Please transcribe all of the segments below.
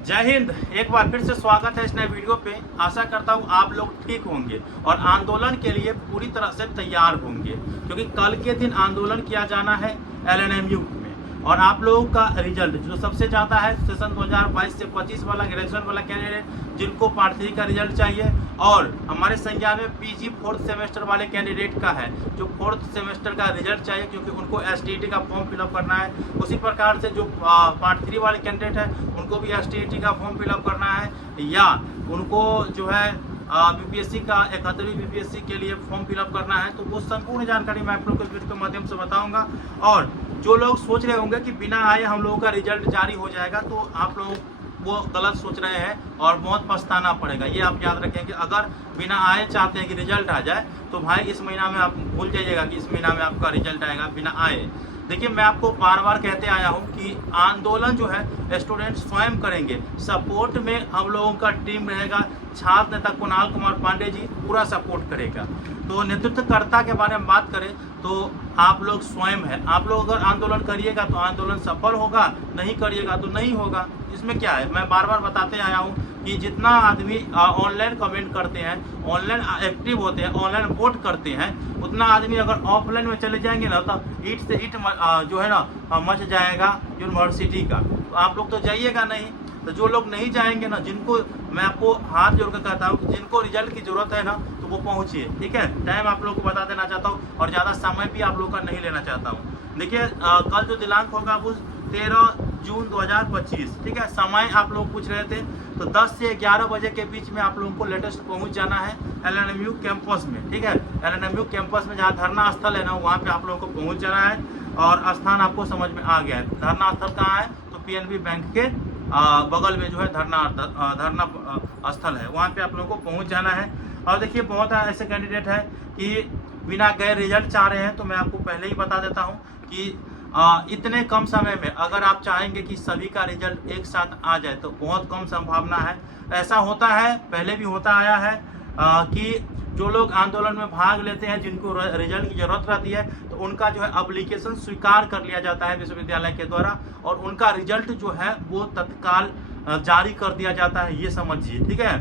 जय हिंद। एक बार फिर से स्वागत है इस नए वीडियो पे। आशा करता हूँ आप लोग ठीक होंगे और आंदोलन के लिए पूरी तरह से तैयार होंगे, क्योंकि कल के दिन आंदोलन किया जाना है एलएनएमयू में। और आप लोगों का रिजल्ट जो सबसे ज़्यादा है सेशन 2022 से 25 वाला ग्रेजुएशन वाला कैंडिडेट जिनको पार्ट 3 का रिजल्ट चाहिए, और हमारे संज्ञान में पीजी 4th सेमेस्टर वाले कैंडिडेट का है जो 4th सेमेस्टर का रिजल्ट चाहिए, क्योंकि उनको एसटीईटी का फॉर्म फिलअप करना है। उसी प्रकार से जो पार्ट 3 वाले कैंडिडेट है उनको भी एसटीईटी का फॉर्म फिलअप करना है, या उनको जो है बीपीएससी का 71वीं बीपीएससी के लिए फॉर्म फिलअप करना है। तो वो संपूर्ण जानकारी मैं आप लोगों को इस वीडियो के माध्यम से बताऊंगा। और जो लोग सोच रहे होंगे कि बिना आए हम लोगों का रिजल्ट जारी हो जाएगा, तो आप लोग वो गलत सोच रहे हैं और बहुत पछताना पड़ेगा। ये आप याद रखें कि अगर बिना आए चाहते हैं कि रिजल्ट आ जाए, तो भाई इस महीना में आप भूल जाइएगा कि इस महीना में आपका रिजल्ट आएगा बिना आए। देखिए, मैं आपको बार बार कहते आया हूँ कि आंदोलन जो है स्टूडेंट स्वयं करेंगे। सपोर्ट में हम लोगों का टीम रहेगा। छात्र नेता कुणाल कुमार पांडे जी पूरा सपोर्ट करेगा। तो नेतृत्वकर्ता के बारे में बात करें तो आप लोग स्वयं है। आप लोग अगर आंदोलन करिएगा तो आंदोलन सफल होगा, नहीं करिएगा तो नहीं होगा। इसमें क्या है, मैं बार बार बताते आया हूँ कि जितना आदमी ऑनलाइन कमेंट करते हैं, ऑनलाइन एक्टिव होते हैं, ऑनलाइन वोट करते हैं, उतना आदमी अगर ऑफलाइन में चले जाएंगे ना तो ईट से ईट जो है ना मच जाएगा यूनिवर्सिटी का। तो आप लोग तो जाइएगा नहीं। तो जो लोग नहीं जाएंगे ना, जिनको मैं आपको हाथ जोड़ कर कहता हूँ, जिनको रिजल्ट की जरूरत है ना, तो वो पहुँचिए। ठीक है, टाइम आप लोग को बता देना चाहता हूँ और ज़्यादा समय भी आप लोग का नहीं लेना चाहता हूँ। देखिए, कल जो दिनांक होगा वो 13 जून 2025। ठीक है, समय आप लोग पूछ रहे थे, तो 10 से 11 बजे के बीच में आप लोगों को लेटेस्ट पहुंच जाना है एलएनएमयू कैंपस में। ठीक है, एलएनएमयू कैंपस में जहां धरना स्थल है ना, वहां पे आप लोगों को पहुंच जाना है। और स्थान आपको समझ में आ गया है। धरना स्थल कहाँ है, तो पीएनबी बैंक के बगल में जो है धरना स्थल है, वहाँ पे आप लोगों को पहुँच जाना है। और देखिए, बहुत ऐसे कैंडिडेट है कि बिना गए रिजल्ट चाह रहे हैं, तो मैं आपको पहले ही बता देता हूँ कि इतने कम समय में अगर आप चाहेंगे कि सभी का रिजल्ट एक साथ आ जाए तो बहुत कम संभावना है। ऐसा होता है, पहले भी होता आया है कि जो लोग आंदोलन में भाग लेते हैं, जिनको रिजल्ट की जरूरत रहती है, तो उनका जो है एप्लीकेशन स्वीकार कर लिया जाता है विश्वविद्यालय के द्वारा, और उनका रिजल्ट जो है वो तत्काल जारी कर दिया जाता है। ये समझिए, ठीक है,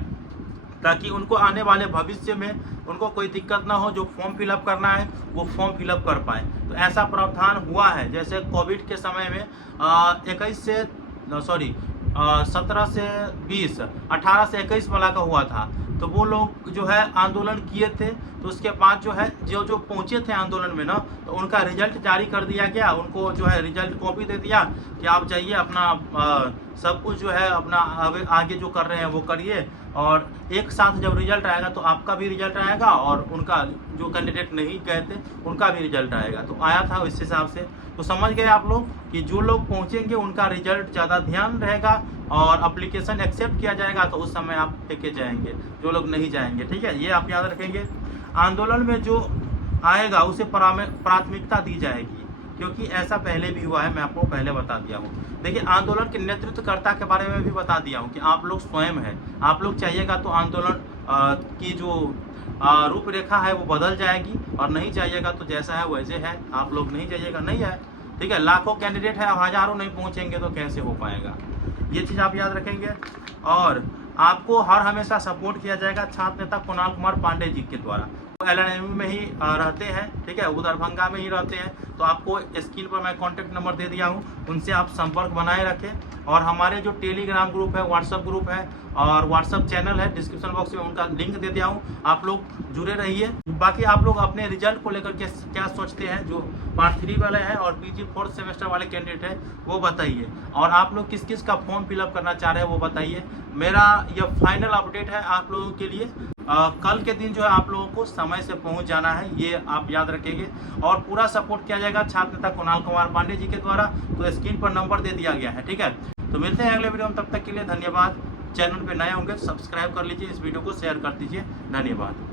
ताकि उनको आने वाले भविष्य में उनको कोई दिक्कत ना हो। जो फॉर्म फिलअप करना है वो फॉर्म फिलअप कर पाए। तो ऐसा प्रावधान हुआ है, जैसे कोविड के समय में 17 से 20, 18 से 21 वाला का हुआ था। तो वो लोग जो है आंदोलन किए थे, तो उसके बाद जो है जो पहुंचे थे आंदोलन में ना, तो उनका रिजल्ट जारी कर दिया गया। उनको जो है रिजल्ट कॉपी दे दिया कि आप जाइए अपना सब कुछ जो है अपना आगे जो कर रहे हैं वो करिए, और एक साथ जब रिजल्ट आएगा तो आपका भी रिजल्ट आएगा और उनका जो कैंडिडेट नहीं गए थे उनका भी रिजल्ट आएगा। तो आया था इस हिसाब से। तो समझ गए आप लोग कि जो लोग पहुंचेंगे उनका रिजल्ट ज़्यादा ध्यान रहेगा और एप्लीकेशन एक्सेप्ट किया जाएगा, तो उस समय आप लेके जाएंगे। जो लोग नहीं जाएंगे, ठीक है, ये आप याद रखेंगे। आंदोलन में जो आएगा उसे प्राथमिकता दी जाएगी, क्योंकि ऐसा पहले भी हुआ है, मैं आपको पहले बता दिया हूँ। देखिए, आंदोलन के नेतृत्वकर्ता के बारे में भी बता दिया हूँ कि आप लोग स्वयं हैं। आप लोग चाहिएगा तो आंदोलन की जो रूपरेखा है वो बदल जाएगी, और नहीं चाहिएगा तो जैसा है वैसे है। आप लोग नहीं चाहिएगा, नहीं है, ठीक है। लाखों कैंडिडेट है, हजारों नहीं पहुँचेंगे तो कैसे हो पाएगा, ये चीज़ आप याद रखेंगे। और आपको हर हमेशा सपोर्ट किया जाएगा छात्र नेता कुणाल कुमार पांडे जी के द्वारा। एलएनएमयू में ही रहते हैं, ठीक है, वो दरभंगा में ही रहते हैं। तो आपको स्क्रीन पर मैं कॉन्टैक्ट नंबर दे दिया हूँ, उनसे आप संपर्क बनाए रखें। और हमारे जो टेलीग्राम ग्रुप है, व्हाट्सएप ग्रुप है और व्हाट्सएप चैनल है, डिस्क्रिप्शन बॉक्स में उनका लिंक दे दिया हूँ, आप लोग जुड़े रहिए। बाकी आप लोग अपने रिजल्ट को लेकर के क्या सोचते हैं, जो पार्ट 3 वाले हैं और पीजी 4th सेमेस्टर वाले कैंडिडेट हैं, वो बताइए। और आप लोग किस किस का फॉर्म फिलअप करना चाह रहे हैं वो बताइए। मेरा यह फाइनल अपडेट है आप लोगों के लिए। कल के दिन जो है आप लोगों को समय से पहुंच जाना है, ये आप याद रखेंगे। और पूरा सपोर्ट किया जाएगा छात्र नेता कुणाल कुमार पांडे जी के द्वारा। तो स्क्रीन पर नंबर दे दिया गया है, ठीक है। तो मिलते हैं अगले वीडियो में, तब तक के लिए धन्यवाद। चैनल पे नए होंगे सब्सक्राइब कर लीजिए, इस वीडियो को शेयर कर दीजिए। धन्यवाद।